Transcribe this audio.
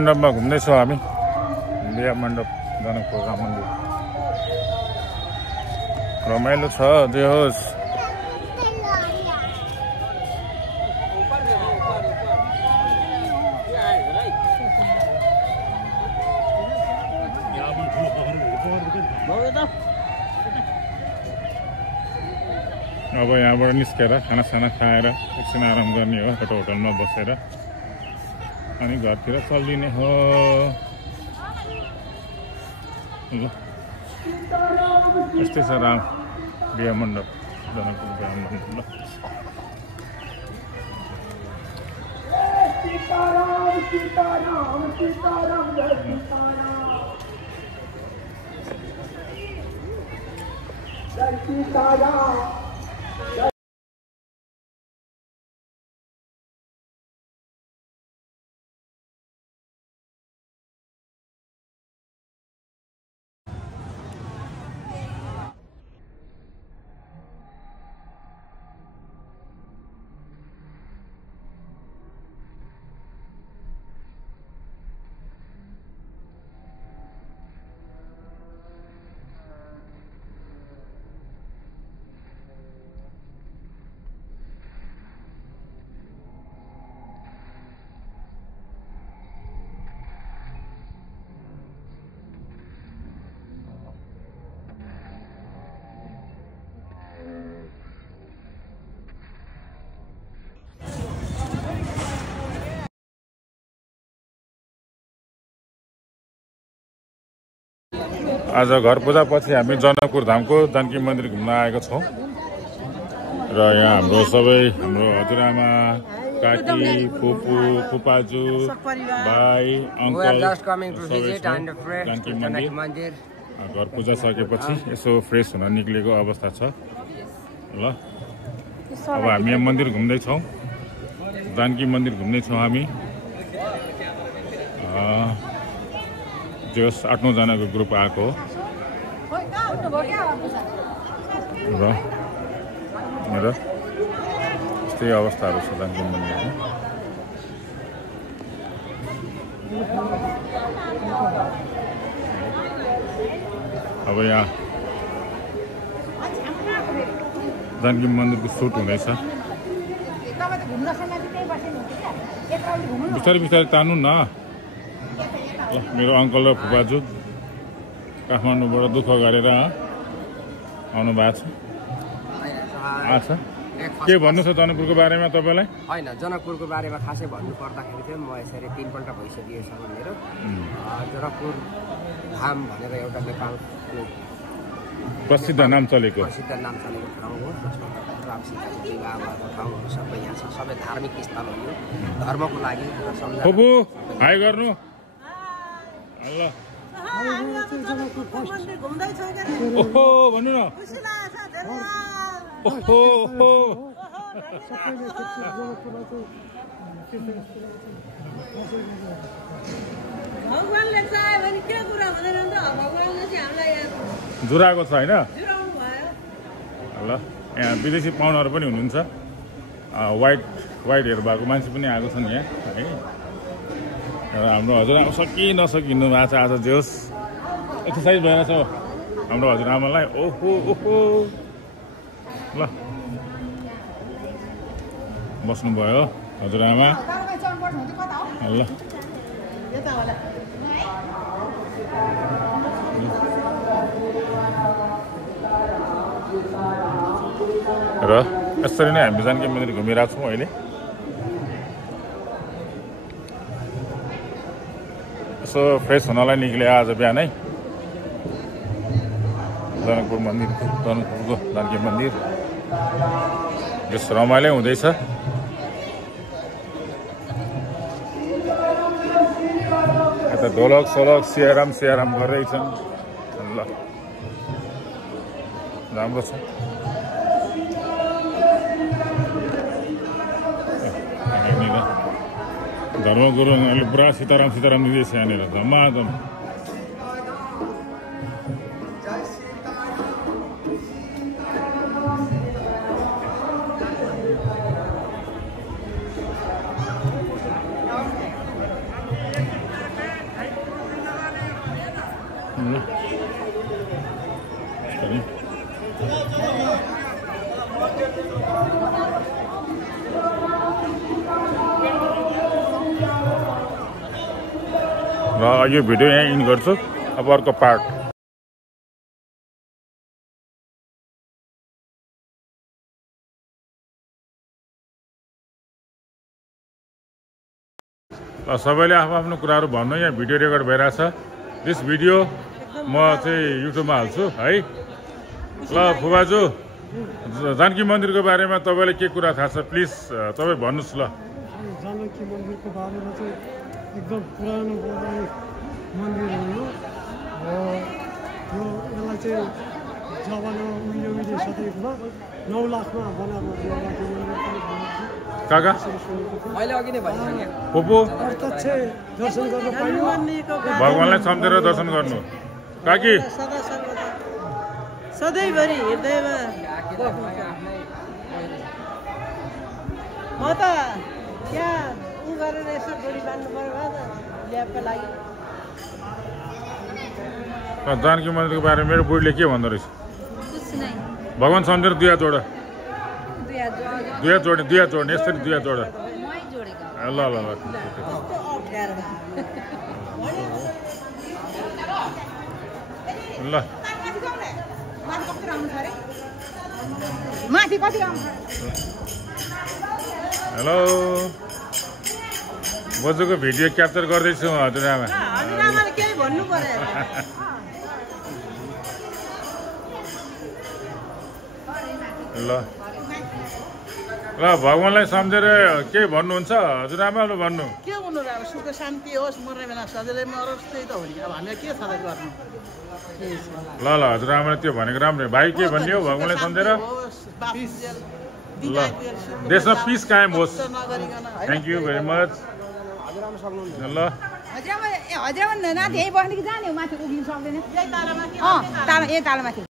मण्डपमा घुम्दैछौँ हामी। बिहा मण्डप जनकपुर राम मन्दिर रमाइलो छ जे होस्। अब यहाँबाट निस्केर खानासाना खाएर एकछिन आराम गर्ने हो एउटा होटलमा बसेर अनि घरतिर चल्दिने हो। ल यस्तै छ राम बिहा मण्डप जनकपुर बिहा मण्डप। ल आज घर पूजा पछि हामी जनकपुर धामको जानकी मन्दिर घुम्न आएका छौँ र यहाँ हाम्रो सबै हाम्रो हजुरआमा काकी फुपू फुपाजु भाइ अङ्कल जानकी मन्दिर घर पूजा सकेपछि यसो फ्रेस हुन निक्लेको अवस्था छ। ल अब हामी यहाँ मन्दिर घुम्दैछौँ, जानकी मन्दिर घुम्दैछौँ हामी। जस 8-9 जनाको ग्रुप आएको हो र यस्तै अवस्थाहरू छ जानकी मन्दिरमा। अब यहाँ जानकी मन्दिरको सुट हुँदैछ। बिस्तारै बिस्तारै तान्नु न। ल मेरो अङ्कल र फुपाजु काठमाडौँबाट दुःख गरेर आउनु भएको छ। अच्छा के भन्नु छ जनकपुरको बारेमा तपाईँलाई? होइन, जनकपुरको बारेमा खासै भन्नु पर्दाखेरि चाहिँ म यसरी 3 पल्ट भइसकियो छ मेरो। जनकपुर धाम भनेर एउटा नेपालको प्रसिद्ध नाम चलेको ठाउँ हो। राम सीताको विवाह भएको ठाउँहरू सबै यहाँ छ। सबै धार्मिक स्थल हो यो, धर्मको लागि हाई गर्नु। ल ओहो भन्नु न। ओहो भगवानले चाह्यो भने के कुरा हुँदैन नि त। भगवानले चाहिँ हामीलाई जुराएको छ होइन। ल यहाँ विदेशी पाहुनाहरू पनि हुनुहुन्छ, वाइट हेयर भएको मान्छे पनि आएको छन् यहाँ है। हाम्रो हजुरआमा सकि नसकिनु भएको छ आज। जे होस् एक्सर्साइज भएर छ हाम्रो हजुरआमालाई। ओहो ओहो ल बस्नुभयो हजुरआमा। ल र यसरी नै हामी जानकी मन्दिर घुमिरहेको छौँ अहिले। यसो फ्रेस हुनलाई निक्ले आज बिहानै जनकपुर मन्दिर, जनकपुरको जानकी मन्दिर बेस रमाइलो हुँदैछ। यता ढोलक सोलक सियाराम गरिरहेछन्। ल राम्रो छ। धर्मगुरुहरूले पुरा सीताराम दिँदैछ यहाँनिर धमाधम। पनि र यो भिडियो यहाँ इन गर्छु अब अर्को पार्ट सबैले आफ्नो कुराहरू भन्नु यहाँ भिडियो रेकर्ड भइरहेछ दिस भिडियो म चाहिँ युट्युबमा हाल्छु है ल फुबाजु जानकी मन्दिरको बारेमा तपाईँलाई के कुरा थाहा छ प्लिज तपाईँ भन्नुहोस् ल जानकी मन्दिरको बारेमा चाहिँ एकदम पुरानो पौराणिक मन्दिर हो यो यसलाई चाहिँ जब उहिले सदैवमा 9 लाखमा बनाएको जानकी मन्दिर काका मैले अघि नै भनिसकेँ पोपो प्रत्यक्ष दर्शन गर्न पाइयो भगवानलाई सम्झेर दर्शन गर्नु काकी सदा सर्वदा सधैँभरि हृदयमा म त यहाँ उ गरेर यसो जोडी बाँध्नु पर्यो त ल्याबको लागि जानकी मन्दिरको बारेमा मेरो बुढीले के भन्दो रहेछ भगवान सम्झेर दुई हात जोड जोड्ने यसरी दुई हात जोड ल ल ल ल माथि कति आउँछ हेलो बजुको भिडियो क्याप्चर गर्दैछु हजुरआमा हजुरआमाले केही भन्नु पर्यो ल ल भगवानलाई सम्झेर के भन्नुहुन्छ हजुरआमाले भन्नु के भन्नु र अब सुख शान्ति होस् मर्ने बेला सजिलै मरोस् त्यही त हो नि अब हामीले के छ त गर्नु ल ल हजुरआमाले त्यो भनेको राम्रो भाइ के भन्ने हो भगवानलाई सम्झेर ल देशमा पिस कायम होस् थ्याङ्क यू भेरी मच ल हजुरआमा नाति यही बस्ने कि जाने हो माथि उभिनु सक्दैन ताल ए तालमाथि